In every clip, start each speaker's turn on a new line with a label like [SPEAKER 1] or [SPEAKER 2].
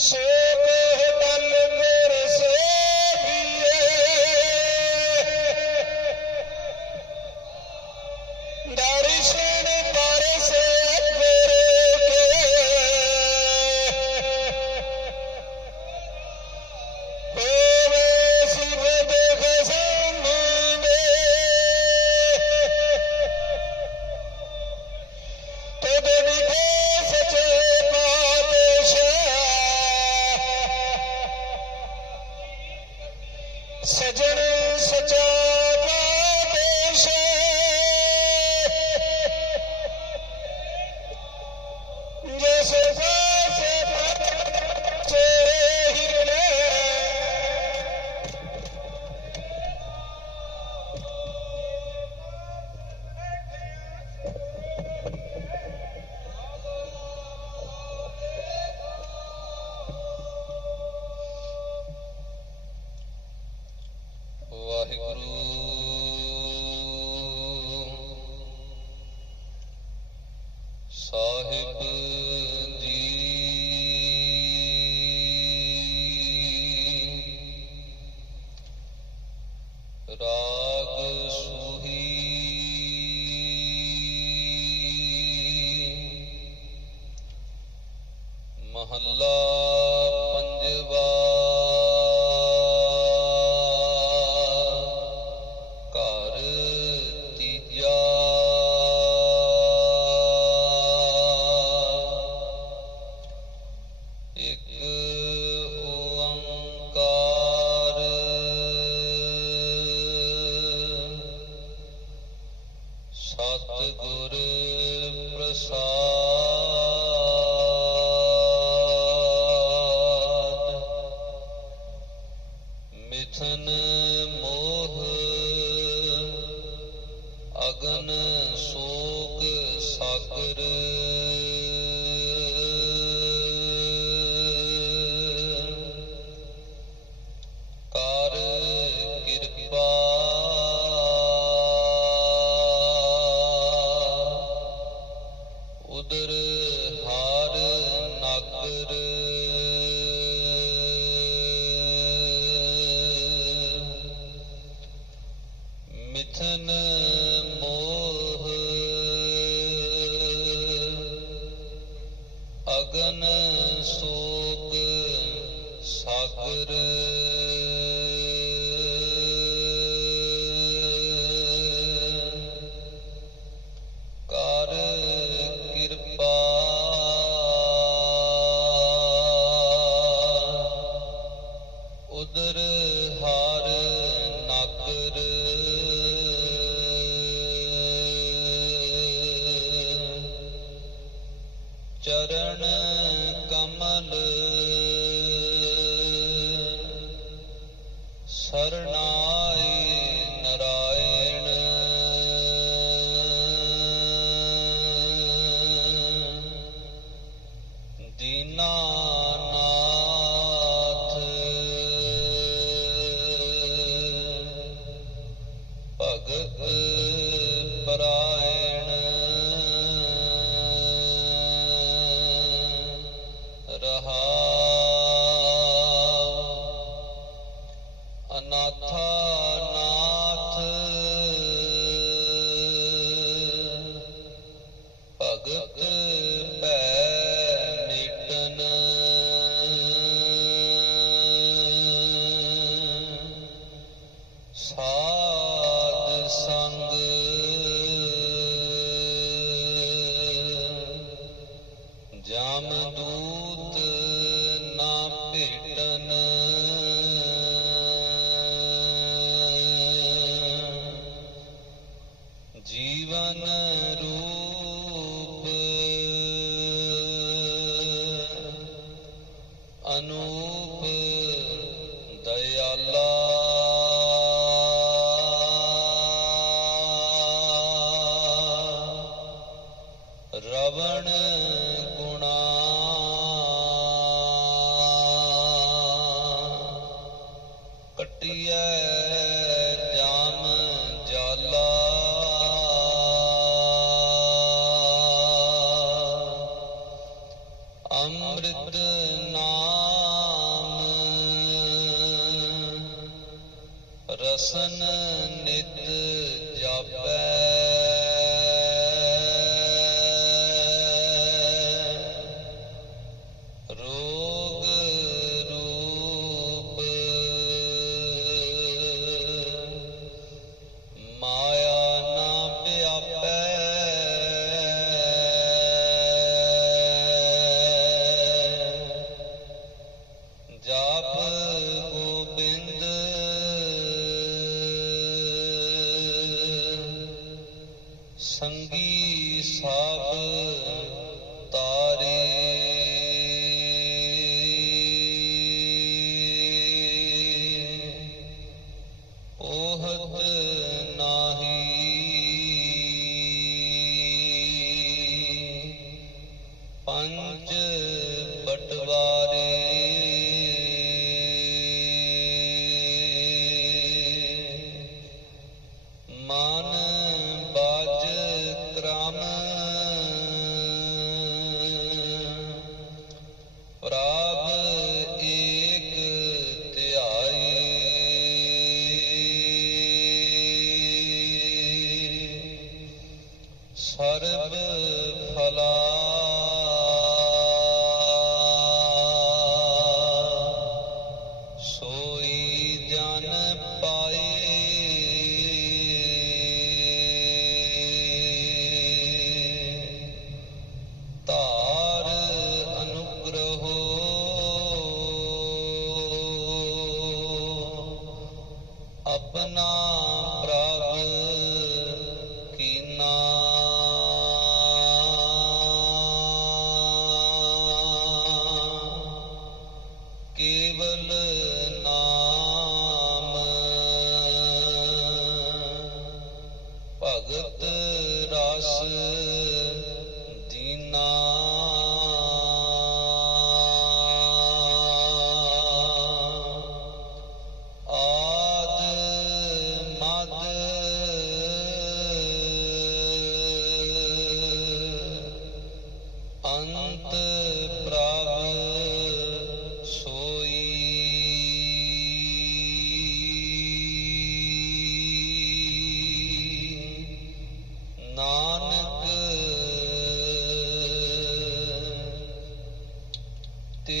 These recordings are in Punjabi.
[SPEAKER 1] Say ਸਚਾ ਸਤਿਗੁਰ ਪ੍ਰਸਾਦ। Guru ਚਰਨ ਜੀਵਨ ਰੂਪ ਬਸਨ ਨਿਤ ਜਾਪੈ। ਸਾਧ हर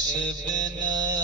[SPEAKER 1] इस बिना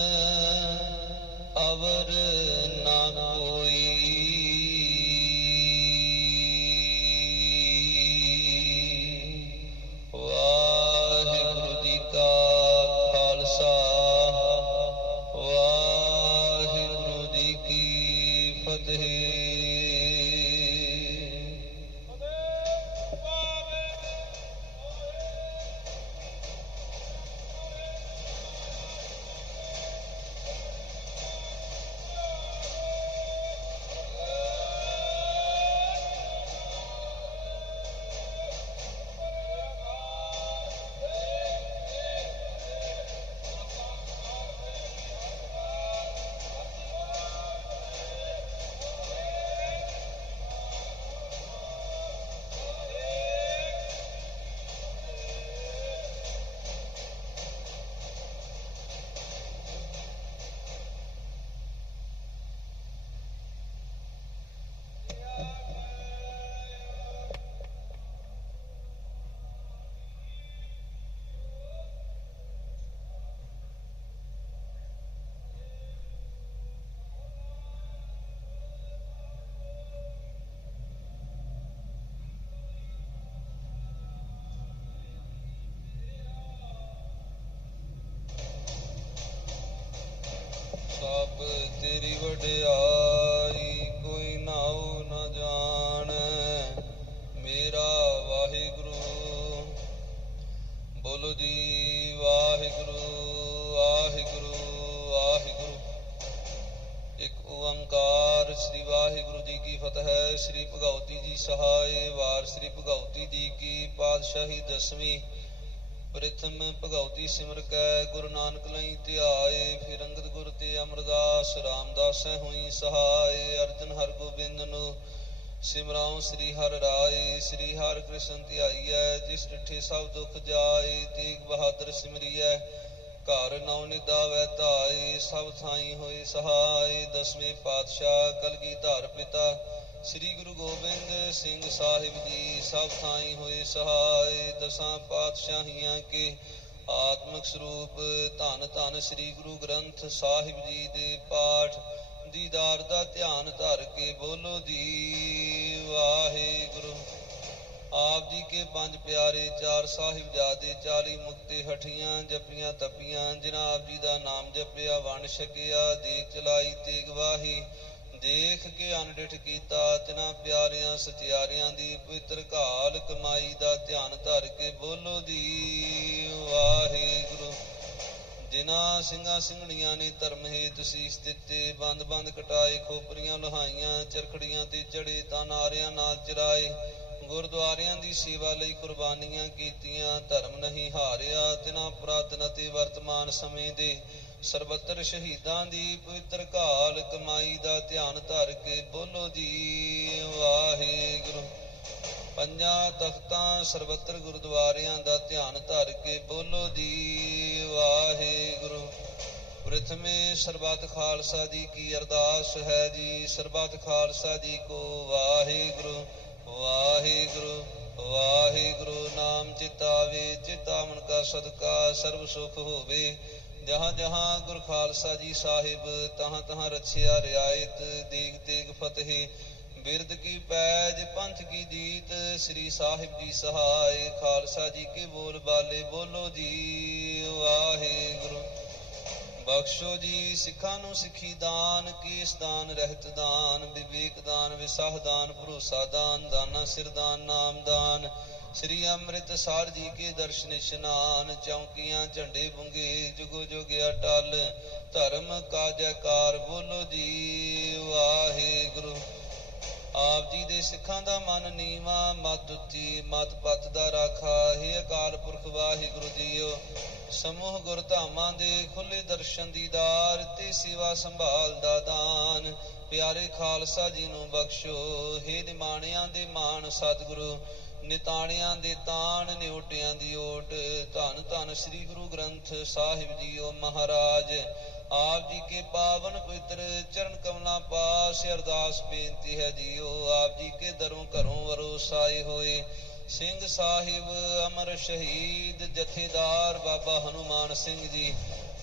[SPEAKER 1] ਤੇਰੀ ਵਡਿਆਈ ਕੋਈ ਨਾਉ ਨ ਜਾਣੈ। ਮੇਰਾ ਵਾਹਿਗੁਰੂ, ਬੋਲੋ ਜੀ, ਵਾਹਿਗੁਰੂ ਵਾਹਿਗੁਰੂ ਵਾਹਿਗੁਰੂ। ਇੱਕ ਓੰਕਾਰ ਸ੍ਰੀ ਵਾਹਿਗੁਰੂ ਜੀ ਕੀ ਫਤਿਹ, ਸ੍ਰੀ ਭਗਉਤੀ ਜੀ ਸਹਾਇ ਵਾਰ, ਸ੍ਰੀ ਭਗਉਤੀ ਜੀ ਕੀ ਪਾਤਸ਼ਾਹੀ ਦਸਵੀਂ ਪ੍ਰਥਮ ਭਗਉਤੀ ਸਿਮਰ ਕੈ, ਗੁਰੂ ਨਾਨਕ ਲਈ ਧਿਆਏ, ਫਿਰ ਅੰਗਦ ਗੁਰ ਤੇ ਅਮਰਦਾਸ, ਰਾਮਦਾਸ ਹੋਈ ਸਹਾਇ ਅਰਜਨ ਹਰ ਗੋਬਿੰਦ ਨੂੰ ਸਿਮਰਾਉ ਸ੍ਰੀ ਹਰ ਰਾਏ, ਸ੍ਰੀ ਹਰ ਕ੍ਰਿਸ਼ਨ ਧਿਆਈਐ, ਜਿਸ ਡਿਠੇ ਸਭ ਦੁਖ ਜਾਏ, ਤੇਗ ਬਹਾਦਰ ਸਿਮਰੀਐ, ਘਰ ਨੌ ਨਿਦਾਵੈ ਧਾਏ, ਸਭ ਥਾਈ ਹੋਏ ਸਹਾਇ ਦਸਵੇਂ ਪਾਤਸ਼ਾਹ ਕਲਗੀ ਧਾਰ ਪਿਤਾ ਸ੍ਰੀ ਗੁਰੂ ਗੋਬਿੰਦ ਸਿੰਘ ਸਾਹਿਬ ਜੀ ਸਭ ਥਾਈ ਹੋਏ ਸਹਾਇ ਦਸਾਂ ਪਾਤਸ਼ਾਹੀਆਂ ਕੇ ਆਤਮਿਕ ਸਰੂਪ, ਧੰਨ ਧੰਨ ਸ੍ਰੀ ਗੁਰੂ ਗ੍ਰੰਥ ਸਾਹਿਬ ਜੀ ਦੇ ਪਾਠ, ਦੀਦਾਰ ਦਾ ਧਿਆਨ ਧਰ ਕੇ ਬੋਲੋ ਜੀ, ਵਾਹਿਗੁਰੂ। ਆਪ ਜੀ ਕੇ ਪੰਜ ਪਿਆਰੇ ਚਾਰ ਸਾਹਿਬਜ਼ਾਦੇ 40 ਮੁਕਤੇ ਹਠੀਆਂ ਜਪੀਆਂ ਤਪੀਆਂ, ਜਿਨ੍ਹਾਂ ਆਪ ਜੀ ਦਾ ਨਾਮ ਜਪਿਆ, ਵੰਡ ਛਕਿਆ ਦੇਖ ਚਲਾਈ ਤੇ ਗਵਾਹੀ ਦੇਖ ਕੇ ਅਨਡਿਠ ਕੀਤਾ, ਤਿਨਾਂ ਪਿਆਰਿਆਂ ਸਚਿਆਰਿਆਂ ਦੀ ਪਵਿੱਤਰ ਘਾਲ ਕਮਾਈ ਦਾ ਧਿਆਨ ਧਰ ਕੇ ਬੋਲੋ ਦੀ ਵਾਹਿਗੁਰੂ। ਜਿਨ੍ਹਾਂ ਸਿੰਘਾਂ ਸਿੰਘਣੀਆਂ ਨੇ ਧਰਮ ਹੇਤ ਸੀਸ ਦਿੱਤੇ ਬੰਦ ਬੰਦ ਕਟਾਏ, ਖੋਪਰੀਆਂ ਲੁਹਾਈਆਂ, ਚਰਖੜੀਆਂ ਤੇ ਚੜੇ ਤਾਂ ਨਾਰਿਆਂ ਨਾਲ ਚਰਾਏ, ਗੁਰਦੁਆਰਿਆਂ ਦੀ ਸੇਵਾ ਲਈ ਕੁਰਬਾਨੀਆਂ ਕੀਤੀਆਂ, ਧਰਮ ਨਹੀਂ ਹਾਰਿਆ, ਤਿਨਾਂ ਪੁਰਾਤਨ ਅਤੇ ਵਰਤਮਾਨ ਸਮੇਂ ਦੇ ਸਰਬੱਤਰ ਸ਼ਹੀਦਾਂ ਦੀ ਪਵਿੱਤਰ ਕਾਲ ਕਮਾਈ ਦਾ ਧਿਆਨ ਧਰ ਕੇ ਬੋਲੋ ਜੀ, ਵਾਹਿਗੁਰੂ। ਪੰਜਾਂ ਤਖਤਾਂ ਸਰਬੱਤਰ ਗੁਰਦੁਆਰਿਆਂ ਦਾ ਧਿਆਨ ਧਰ ਕੇ ਬੋਲੋ ਜੀ, ਵਾਹਿਗੁਰੂ। ਪ੍ਰਥਮੇ ਸਰਬੱਤ ਖਾਲਸਾ ਜੀ ਕੀ ਅਰਦਾਸ ਹੈ ਜੀ, ਸਰਬੱਤ ਖਾਲਸਾ ਜੀ ਕੋ ਵਾਹਿਗੁਰੂ ਵਾਹਿਗੁਰੂ ਵਾਹਿਗੁਰੂ। ਨਾਮ ਚਿਤਾਵੇ, ਚਿਤਾਵਨ ਕਾ ਸਦਕਾ, ਸਰਬ ਸੁਖ ਹੋਵੇ। ਜਹਾਂ ਜਹਾਂ ਗੁਰ ਖਾਲਸਾ ਜੀ ਸਾਹਿਬ, ਤਹਾਂ ਤਹਾਂ ਰਛਿਆ ਰਿਆਇਤ ਦੀਗ ਤੇਗ ਫਤਿਹ ਬਿਰਦ ਕੀ ਪੈਜ ਪੰਥ ਕੀ ਜੀਤ, ਸ੍ਰੀ ਸਾਹਿਬ ਜੀ ਸਹਾਇ, ਖਾਲਸਾ ਜੀ ਕੇ ਬੋਲ ਬਾਲੇ ਬੋਲੋ ਜੀ, ਵਾਹਿਗੁਰੂ। ਬਖਸ਼ੋ ਜੀ ਸਿੱਖਾਂ ਨੂੰ ਸਿੱਖੀ ਦਾਨ, ਕੀਸ ਦਾਨ, ਰਹਿਤ ਦਾਨ, ਵਿਵੇਕ ਦਾਨ, ਵਿਸਾਹ ਦਾਨ, ਭਰੋਸਾ ਦਾਨ, ਦਾਨਾ ਸਿਰ ਦਾਨ, ਨਾਮ ਦਾਨ। ਸ੍ਰੀ ਅੰਮ੍ਰਿਤਸਰ ਜੀ ਕੇ ਦਰਸ਼ਨ ਇਸ਼ਨਾਨ, ਚੌਂਕੀਆਂ, ਝੰਡੇ ਬੁੰਗੇ, ਜੁਗੋ ਜੁਗਿਆ ਟਲ, ਧਰਮ ਕਾ ਜੈਕਾਰ ਬੋਲੋ ਜੀ, ਵਾਹਿਗੁਰੂ। ਆਪ ਜੀ ਦੇ ਸਿੱਖਾਂ ਦਾ ਮਨ ਨੀਵਾ ਮਤ ਉੱਚੀ ਮਤ ਪਤ ਦਾ ਰਾਖਾ, ਹੈ ਅਕਾਲ ਪੁਰਖ ਵਾਹਿਗੁਰੂ ਜੀਓ। ਸਮੂਹ ਗੁਰ ਧਾਮਾਂ ਦੇ ਖੁੱਲੇ ਦਰਸ਼ਨ ਦੀਦਾਰ ਤੇ ਸੇਵਾ ਸੰਭਾਲ ਦਾ ਦਾਨ। ਪਿਆਰੇ ਖਾਲਸਾ ਜੀ ਨੂੰ ਬਖਸ਼ੋ, ਹੇ ਨਿਮਾਣਿਆਂ ਦੇ ਮਾਣ ਸਤਿਗੁਰੂ। ਨਿਤਾਣਿਆਂ ਦੇ ਤਾਣ ਨਿਉਟਿਆਂ ਦੀ ਓਟ। ਧੰਨ ਧੰਨ ਸ੍ਰੀ ਗੁਰੂ ਗ੍ਰੰਥ ਸਾਹਿਬ ਜੀਓ ਮਹਾਰਾਜ। ਆਪ ਜੀ ਕੇ ਪਾਵਨ ਪਵਿੱਤਰ ਚਰਨ ਕਮਲਾਂ ਪਾਸ, ਅਰਦਾਸ ਬੇਨਤੀ ਹੈ ਜੀਓ, ਆਪ ਜੀ ਕੇ ਦਰੋਂ ਘਰੋਂ ਵਰੋਸਾਏ ਹੋਏ। ਸਿੰਘ ਸਾਹਿਬ, ਅਮਰ ਸ਼ਹੀਦ, ਜਥੇਦਾਰ ਬਾਬਾ ਹਨੂਮਾਨ ਸਿੰਘ ਜੀ।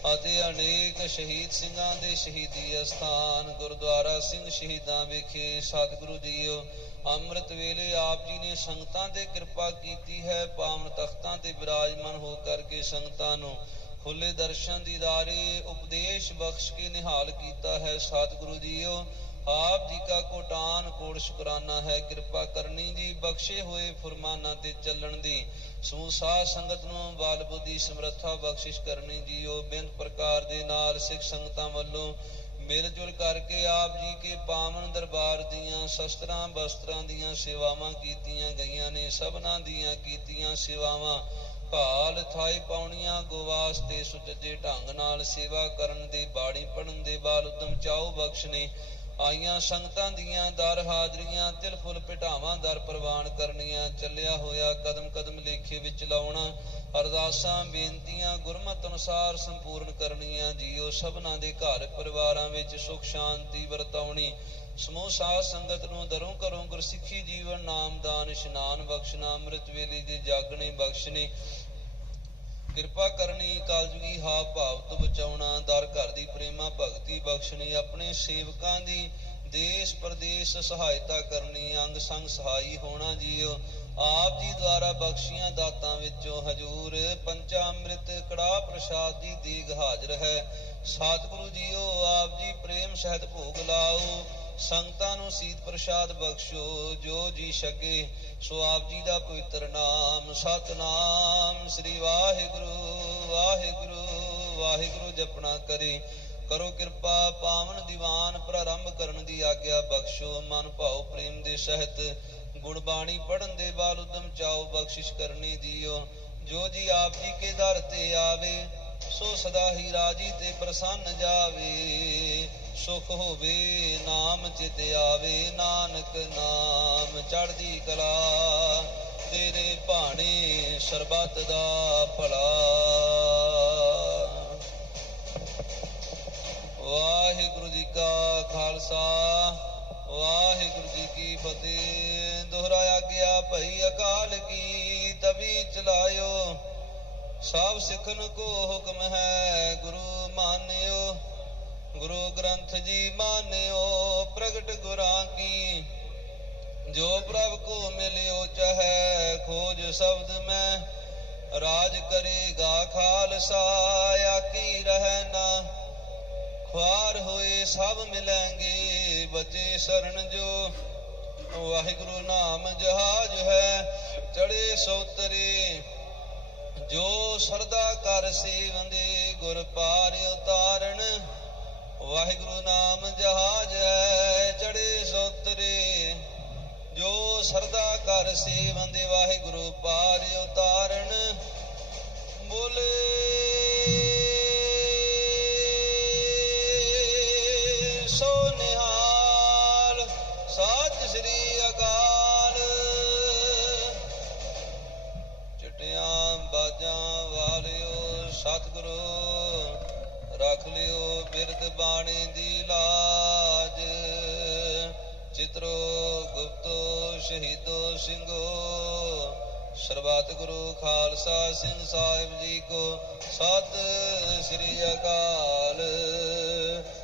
[SPEAKER 1] ਅਤੇ ਅਨੇਕ ਸ਼ਹੀਦ ਸਿੰਘਾਂ ਦੇ ਸ਼ਹੀਦੀ ਅਸਥਾਨ ਗੁਰਦੁਆਰਾ ਸਿੰਘ ਸ਼ਹੀਦਾਂ ਵਿਖੇ ਸਤਿਗੁਰੂ ਜੀਓ, ਅੰਮ੍ਰਿਤ ਵੇਲੇ ਆਪ ਜੀ ਨੇ ਸੰਗਤਾਂ ਤੇ ਕਿਰਪਾ ਕੀਤੀ ਹੈ, ਪਾਵਨ ਤਖਤਾਂ ਤੇ ਬਿਰਾਜਮਾਨ ਹੋ ਕਰਕੇ ਸੰਗਤਾਂ ਨੂੰ ਖੁੱਲੇ ਦਰਸ਼ਨ ਦੀਦਾਰੇ, ਉਪਦੇਸ਼ ਬਖਸ਼ ਕੇ ਨਿਹਾਲ ਕੀਤਾ ਹੈ ਸਤਿਗੁਰੂ ਜੀਓ। ਆਪ ਜੀ ਕਾ ਕੋਟਾਨ ਕੋਟ ਸ਼ੁਕਰਾਨਾ ਹੈ, ਕਿਰਪਾ ਕਰਨੀ ਜੀ, ਬਖਸ਼ੇ ਹੋਏ ਫਰਮਾਨਾਂ ਤੇ ਚੱਲਣ ਦੀ। ਸਮੂਹ ਸੰਗਤ ਨੂੰ ਬਾਲ ਬੁੱਧੀ ਸਮਰੱਥਾ ਬਖਸ਼ਿਸ਼ ਕਰਨੀ ਜੀ, ਉਹ ਬੇਨਤ ਪ੍ਰਕਾਰ ਦੇ ਨਾਲ ਸਿੱਖ ਸੰਗਤਾਂ ਵੱਲੋਂ ਮਿਲ ਜੁਲ ਕਰਕੇ ਆਪ ਜੀ ਕੇ ਪਾਵਨ ਦਰਬਾਰ ਦੀਆਂ ਸ਼ਸਤਰਾਂ, ਬਸਤਰਾਂ ਦੀਆਂ ਸੇਵਾਵਾਂ ਕੀਤੀਆਂ ਗਈਆਂ ਨੇ, ਸਭਨਾਂ ਦੀਆਂ ਕੀਤੀਆਂ ਸੇਵਾਵਾਂ। ਭਾਲ ਥਾਈ ਪਾਉਣੀਆਂ, ਗੋਵਾਸ ਤੇ ਸੁਚੱਜੇ ਢੰਗ ਨਾਲ ਸੇਵਾ ਕਰਨ ਦੇ, ਬਾਣੀ ਪੜਨ ਦੇ ਬਾਲ ਉਦਮ ਚਾਉ ਬਖਸ਼ਨੇ ਆਈਆਂ ਸੰਗਤਾਂ ਦੀਆਂ ਦਰ ਹਾਜ਼ਰੀਆਂ, ਤਿਲ ਫੁੱਲ ਪਿਟਾਵਾਂ ਦਰ ਪ੍ਰਵਾਨ ਕਰਨੀਆਂ, ਚੱਲਿਆ ਹੋਇਆ ਕਦਮ ਕਦਮ ਲੇਖੇ ਵਿੱਚ ਲਾਉਣਾ, ਅਰਦਾਸਾਂ, ਬੇਨਤੀਆਂ, ਗੁਰਮਤਿ ਅਨੁਸਾਰ ਸੰਪੂਰਨ ਕਰਨੀਆਂ, ਜੀਓ ਸਭਨਾਂ ਦੇ ਘਰ ਪਰਿਵਾਰਾਂ ਵਿੱਚ ਸੁਖ ਸ਼ਾਂਤੀ ਵਰਤਾਉਣੀ। ਸਮੂਹ ਸਾਧ ਸੰਗਤ ਨੂੰ ਦਰੋਂ ਘਰੋਂ ਗੁਰਸਿੱਖੀ ਜੀਵਨ ਨਾਮਦਾਨ ਇਸ਼ਨਾਨ ਬਖਸ਼ਣਾ, ਅੰਮ੍ਰਿਤ ਵੇਲੇ ਦੇ ਜਾਗਣੇ ਬਖਸ਼ਣੇ। ਕਿਰਪਾ ਕਰਨੀ ਕਾਲਜੁਗੀ ਹਾਵ ਭਾਵ ਤੋਂ ਬਚਾਉਣਾ। ਦੀ ਬਖਸ਼ਣੀ, ਆਪਣੇ ਸੇਵਕਾਂ ਦੀ ਦੇਸ਼ ਪ੍ਰਦੇਸ਼ ਸਹਾਇਤਾ ਕਰਨੀ, ਅੰਗ ਸੰਗ ਸਹਾਈ ਹੋਣਾ ਜੀਓ। ਆਪ ਜੀ ਦੁਆਰਾ ਬਖਸ਼ੀਆਂ ਦਾਤਾਂ ਵਿੱਚੋਂ ਹਜੂਰ ਪੰਚਾਮ੍ਰਿਤ ਕੜਾ ਪ੍ਰਸ਼ਾਦ ਦੀ ਦੇਗ ਹਾਜ਼ਰ ਹੈ। ਸਤਿਗੁਰੂ ਜੀਓ, ਆਪ ਜੀ ਪ੍ਰੇਮ ਸਹਿਤ ਭੋਗ ਲਾਓ। ਸੰਗਤਾਂ ਨੂੰ ਸੀਤ ਪ੍ਰਸ਼ਾਦ ਬਖਸ਼ੋ, ਜੋ ਜੀ ਸਕੇ ਸੋ ਆਪ ਜੀ ਦਾ ਪਵਿੱਤਰ ਨਾਮ ਸਤਨਾਮ। ਸ੍ਰੀ ਵਾਹਿਗੁਰੂ ਵਾਹਿਗੁਰੂ ਵਾਹਿਗੁਰੂ ਜਪਣਾ ਕਰੇ। ਕਰੋ ਕਿਰਪਾ, ਪਾਵਨ ਦੀਵਾਨ ਪ੍ਰਾਰੰਭ ਕਰਨ ਦੀ ਆਗਿਆ ਬਖਸ਼ੋ। ਮਨ ਭਾਉ ਪ੍ਰੇਮ ਦੇ ਸਹਿਤ ਗੁਣ ਬਾਣੀ ਪੜਨ ਦੇ ਬਾਲ ਉਦਮ ਚਾਓ, ਬਖਸ਼ਿਸ਼ ਕਰਨੀ ਦਿਓ। ਜੋ ਜੀ ਆਪ ਜੀ ਕੇ ਦਰ ਤੇ ਆਵੇ, ਸੋ ਸਦਾ ਹੀ ਰਾਜੀ ਤੇ ਪ੍ਰਸੰਨ ਜਾਵੇ। ਸੁਖ ਹੋਵੇ, ਨਾਮ ਚਿਤ ਆਵੇ, ਨਾਨਕ ਨਾਮ ਚੜ੍ਹਦੀ ਕਲਾ। ਤੇਰੇ ਭਾਣੇ ਸਰਬੱਤ ਦਾ ਭਲਾ। ਵਾਹਿਗੁਰੂ ਜੀ ਕਾ ਖਾਲਸਾ, ਵਾਹਿਗੁਰੂ ਜੀ ਕੀ ਫਤਿਹ। ਦੁਹਰਾਇਆ ਗਿਆ ਭਈ ਅਕਾਲ ਕੀ ਤਵੀ ਚਲਾਇਓ। ਸਭ ਸਿੱਖਨ ਕੋ ਹੁਕਮ ਹੈ, ਗੁਰੂ ਮਾਨਿਓ। ਗੁਰੂ ਗ੍ਰੰਥ ਜੀ ਮਾਨਿਓ, ਪ੍ਰਗਟ ਗੁਰਾਂ ਕੀ। ਜੋ ਪ੍ਰਭ ਕੋ ਮਿਲਿਓ ਚਾਹੈ, ਖੋਜ ਸ਼ਬਦ ਮੈਂ। ਰਾਜ ਕਰੇਗਾ ਖਾਲਸਾ ਆਕੀ ਰਹਿ ਨਾ ਹੋਏ ਸਭ ਮਿਲਾਂਗੇ, ਬਚੇ ਸ਼ਰਨ ਜੋ। ਵਾਹਿਗੁਰੂ ਨਾਮ ਜਹਾਜ ਹੈ ਚੜੇ ਸੋਤਰੇ ਜੋ ਸਰਦਾ ਕਰ ਸੇਵੰਦੇ ਗੁਰ ਪਾਰ ਉਤਾਰਨ, ਵਾਹਿਗੁਰੂ ਨਾਮ ਜਹਾਜ ਹੈ ਚੜੇ ਸੋਤਰੇ ਜੋ ਸਰਦਾ ਕਰ ਸੇਵੰਦੇ ਵਾਹਿਗੁਰੂ